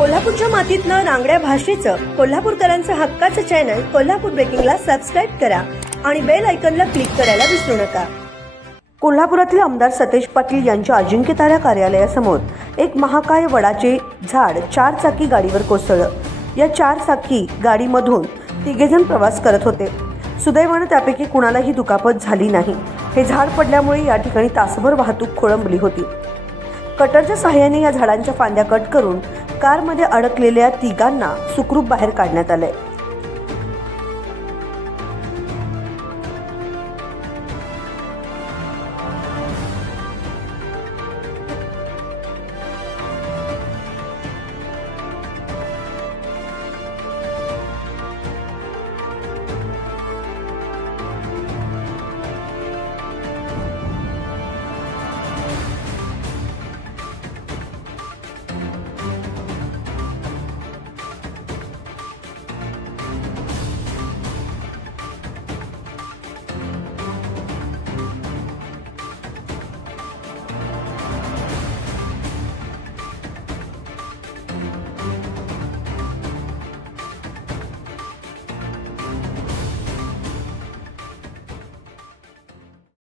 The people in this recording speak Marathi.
कोल्हापूरच्या मातीतनं रांगड्या भाषेचं कोल्हापूरकरांचं हक्काचं चॅनल कोल्हापूर ब्रेकिंगला सबस्क्राईब करा आणि बेल आयकॉनला क्लिक करायला विसरू नका। कोल्हापुरातील आमदार सतेज पाटील यांच्या अजिंक्यतारा कार्यालयासमोर एक महाकाय वडाचे झाड 4 चाकी गाडीवर कोसळलं। या 4 चाकी गाडीमधून तिघेजण प्रवास करत होते। सुदैवाने त्यापैकी कुणालाही दुखापत झाली नाही। हे झाड पडल्यामुळे या ठिकाणी तासभर वाहतूक खोळंबली होती। कटरच्या सहाय्याने या झाडांच्या फांद्या कट करून कारमध्ये अडकलेल्या तिघांना सुखरूप बाहेर काढण्यात आले।